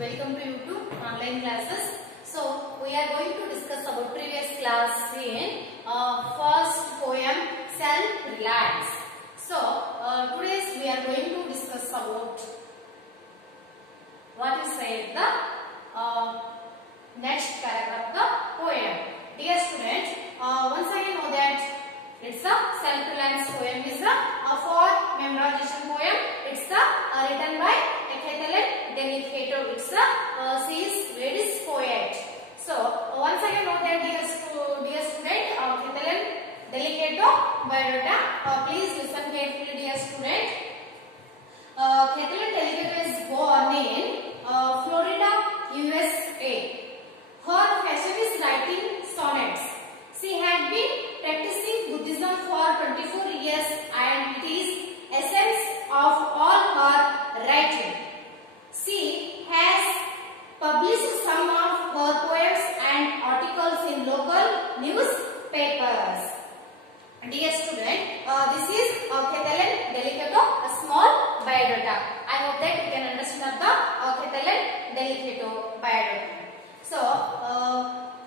Welcome to YouTube online classes. So we are going to discuss about previous class in first poem Self-Reliance. So today we are going to discuss about what is said the next paragraph of the poem. Dear students, once again know that it's a Self-Reliance poem. Is a for memorization poem. It's written by Kathleen Delicato. It's she is Swedish poet. So once again know that dear student, Kathleen Delicato biodata. Please listen carefully, dear student. Kathleen Delicato is born in Florida, USA. Her passion is writing sonnets. She had been practicing Buddhism for 24 years and it is essence of all her writing. She has published some of her poems and articles in local newspapers. Dear student, this is Kathleen Delicato, a small biodata. I hope that you can understand the Kathleen Delicato biodata. So,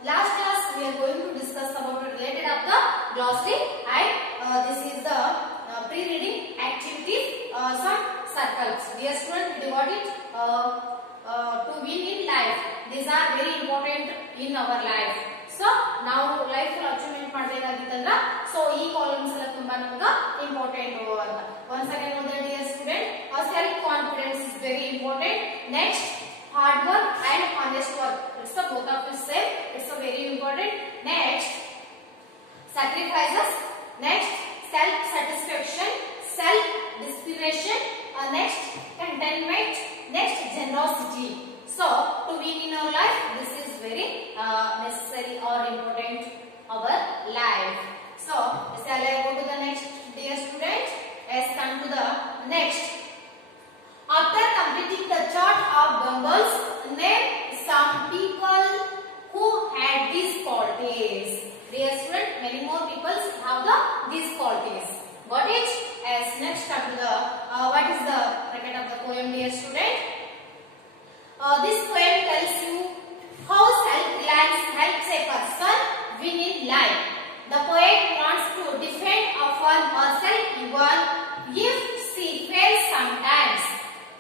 last class we are going to discuss about related of the glossary and this is the pre-reading activity, some circles. Dear student, we got it to win in life. These are very important in our life. So now life achievement ಮಾಡಬೇಕಾಗಿತ್ತಂದ್ರ so ಈ columns ಎಲ್ಲ ತುಂಬಾ ನಮಗೆ important ಅಂತ. Once again know that dear student, self confidence is very important. Next, hard work and honest work. It's the both of the same. It's a very important. Next, sacrifices. Next, self satisfaction, self desperation. Next, contentment. Next, generosity. So to win in our life, this is very necessary or important our life. So shall I go to the next, dear student? Let's come to the next. After completing the chart of Bumbles, name some people who had these qualities. Dear student, many more people have these qualities. Got it? As next come to the what is the bracket of the poem, dear student? This poem tells you how self-reliance helps a person win in life. The poet wants to defend upon herself even if she fails sometimes.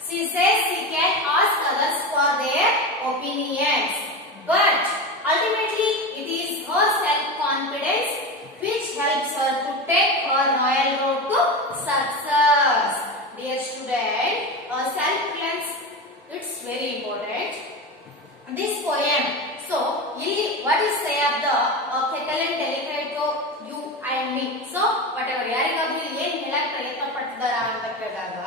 She says she can ask others for their opinions, but ultimately it is her self-confidence which helps her to take her royal road to success. Dear student, self-reliance, it's very important. This poem, so what is say of the Kathleen Delicato, you and me. So whatever ಯಾರಿಗಾದ್ರೂ ಏನು ಹೇಳಕ್ಕೆ ಪ್ರಯತ್ನ ಪಡ್ತಿದಾರ ಅಂತ ಕೇಳಿದಾಗ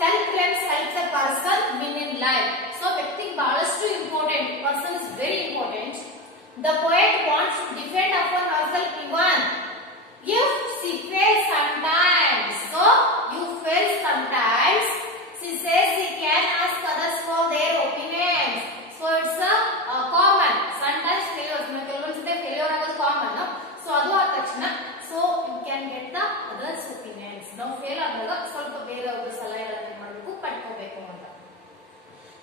self-reliance helps a person win in life. So ವ್ಯಕ್ತಿಗೆ ಬಹಳಷ್ಟು important. Person is very important. The poet wants to defend upon herself even if she fails sometimes. So you fail sometimes. She says she can ask others for their opinions. So it's a common. Sometimes failures. Failure is common. So adu ಆದ ತಕ್ಷಣ so you can get the others opinions. Now fail ಆದಾಗ ಸ್ವಲ್ಪ ಬೇರೆಯವರ ಸಲಹೆಗಳನ್ನು ಮಾಡಬೇಕು ಪಡ್ಕೋಬೇಕು ಅಂತ.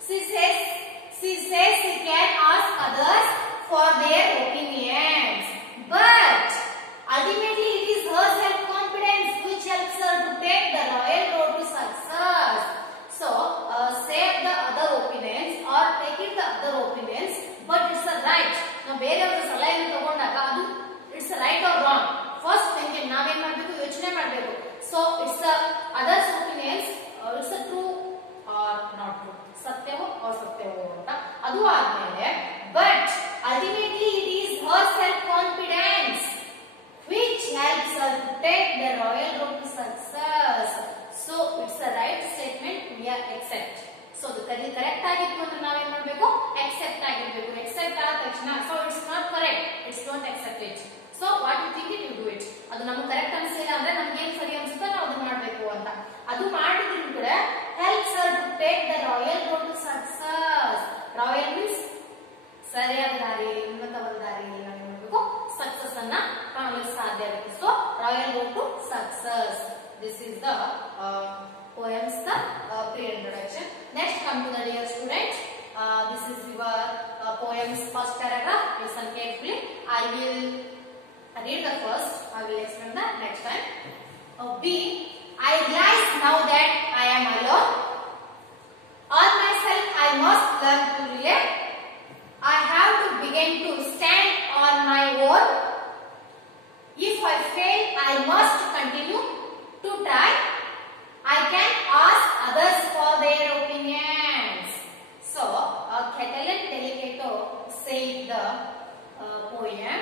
She says she can ask others for their opinions, but ultimately it is her self-confidence which helps her to take the royal road to success. So save the other opinions or take it the other opinions, but it's a right. Now ಬೇರೆಯವರ ಸಲಹೆಯನ್ನು ತಗೊಂಡಾಗ ಅದು it's a right or wrong. First thinking ನಾವೇನ್ ಮಾಡಬೇಕು, ಯೋಚನೆ ಮಾಡಬೇಕು. So it's the others opinions, it's a true or not true, ಸತ್ಯವೋ ಅಸತ್ಯವೋ ಅಂತ ಅದು ಆದ್ಮೇಲೆ but ultimately it is her self confidence which helps her to take the royal road to success. So it's a right statement, we are accept. So the correct ಆಗಿತ್ತು ಅಂದ್ರೆ ನಾವೇನ್ ಮಾಡಬೇಕು, accept ಆಗಿರಬೇಕು. accept ಆದ ತಕ್ಷಣ so it's not correct, it's don't accept it. So what you think it, you do it. ಅದು ನಮಗೆ correct ಅನ್ಸಿಲ್ಲ ಅಂದ್ರೆ ನಮ್ಗೆ ಏನು ಸರಿ ಅನ್ಸುತ್ತೋ ನಾವು ಅದನ್ನ ಮಾಡಬೇಕು ಅಂತ. ಅದು ಮಾಡಿದ್ರು ಕೂಡ helps her to take the royal road to success. Royal means ಸರಿಯಾದ ದಾರಿಯಲ್ಲಿ, ಉನ್ನತವಾದ ದಾರಿಯಲ್ಲಿ ನಾವು ಮಾಡಬೇಕು, ಸಕ್ಸಸ್ ಅನ್ನ ಕಾಣಲು ಸಾಧ್ಯ ಆಗುತ್ತೆ. So royal road to success. This is the poem's the pre-introduction. Next, come to the dear student. This is your poem's first paragraph. Listen carefully. I will read the first. I will explain the next time. B. I realize now that I am alone. On myself I must learn to rely. I have to begin to stand on my own. If I fail, I must continue to try. I can ask others for their opinions. So, Catalan Delicato said the poem.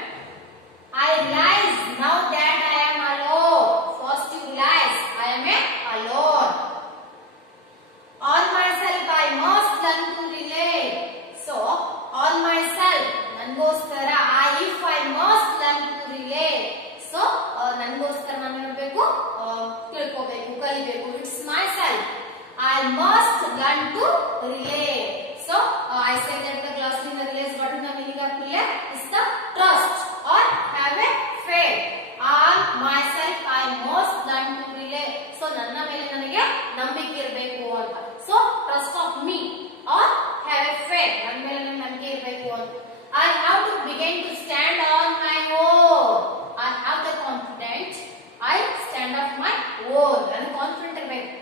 I realize now that I am alone. First you realize I am alone. On myself I must learn to rely. So, on myself, nangoskara, if I must learn to rely. So, nangoskara nanu enಬೇಕು ತಿಳ್ಕೋಬೇಕು ಕಲಿಬೇಕು. It's myself. I must learn to rely. So, I said that the class in the relays, what is the meaning of rely? Is the trust or have a faith. On myself I must learn to rely. So, ನನ್ನ ಮೇಲೆ ನನಗೆ ನಂಬಿಕೆ ಇರಬೇಕು ಅಂತ. So, trust of me or have a faith. ನನ್ನ ಮೇಲೆ ನನಗೆ ನಂಬಿಕೆ ಇರಬೇಕು ಅಂತ. I have to begin to stand on my own. I have the confidence. I stand on my own. ನಾನು ಕಾನ್ಫಿಡೆಂಟ್ ಇರಬೇಕು.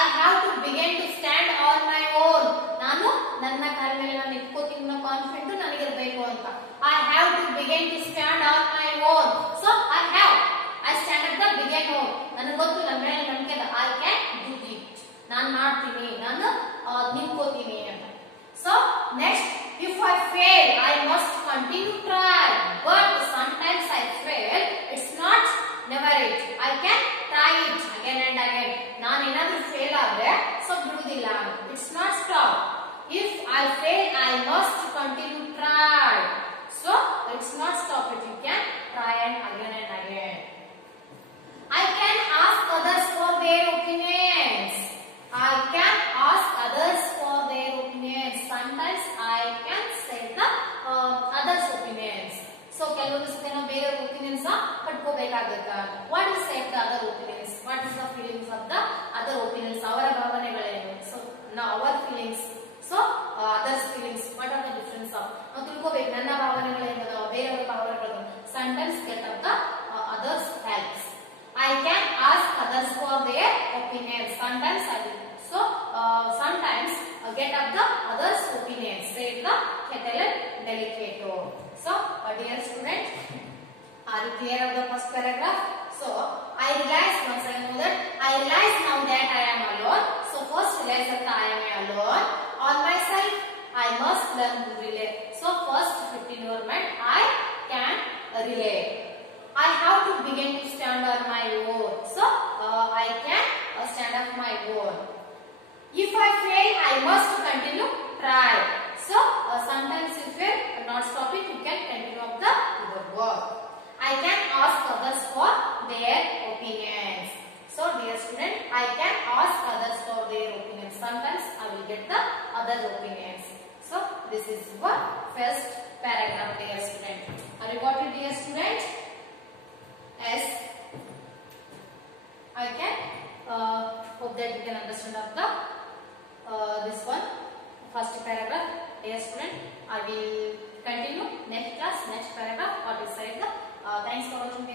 I have to begin to stand on my own. ನಾನು ನನ್ನ ಕಾಲ ಮೇಲೆ ನಾನು ನಿಂತ್ಕೋತೀನಿ ಅನ್ನೋ ಕಾನ್ಫಿಡೆಂಟ್ ನನಗೆ ಇರಬೇಕು ಅಂತ. I have to begin to stand on my own. So I stand at the begin own. ನನಗೆ ಗೊತ್ತು ನನ್ನ ಮೇಲೆ ನಂಬಿಕೆ ಇದೆ. I can do it. ನಾನು ಮಾಡ್ತೀನಿ, ನಾನು ನಿಂತ್ಕೋತೀನಿ ಅಂತ. So next, if I fail, I must continue to try. But sometimes I fail. It's not never it. I can try it again and again. ನಾನು ಏನಾದರೂ ಫೇಲ್ ಆದ್ರೆ ಸೊ ಬಿಡುವುದಿಲ್ಲ. It's not stop. If I fail, I must continue to try. So it's not stop it. You can try and again. I can ask others for their opinions. I can ask others for their opinions. Sometimes I can say the others' opinions. So ಕೆಲವೊಂದು ಸತಿ ನಾವು ಬೇರೆ opinions ಪಡ್ಕೋಬೇಕಾಗುತ್ತೆ. What is said the other opinions? What is the feelings of the other opinions? ಅವರ ಭಾವನೆಗಳೇನು? So now our feelings. So others' feelings. What are the difference of? ನಾವು ತಿಳ್ಕೋಬೇಕು ನನ್ನ ಭಾವನೆಗಳೇನು ಬೇರೆಯವರ ಭಾವನೆಗಳು. Sometimes get up the others' helps. I can ask others for their opinions. Sometimes I do. So sometimes get up the others' opinions. Say the Catalan Delicato. So dear student, are you clear of the first paragraph? So I realize once I know that I realize now that I am alone. So first realize that I am alone. On myself I must learn to rely. So first 15 your mind I can rely. I have to begin to stand on my own. So I can stand on my own. If I fail, I must continue try. So sometimes if you not stop it, you can continue up the work. I can ask others for their opinions. So dear student, I can ask others for their opinions. Sometimes I will get the other opinions. So this is your first paragraph, dear student. Are you got it, dear student? Yes. I can hope that you can understand of the this one first paragraph, dear student. I will continue next class, next paragraph. What is said. Thanks for watching.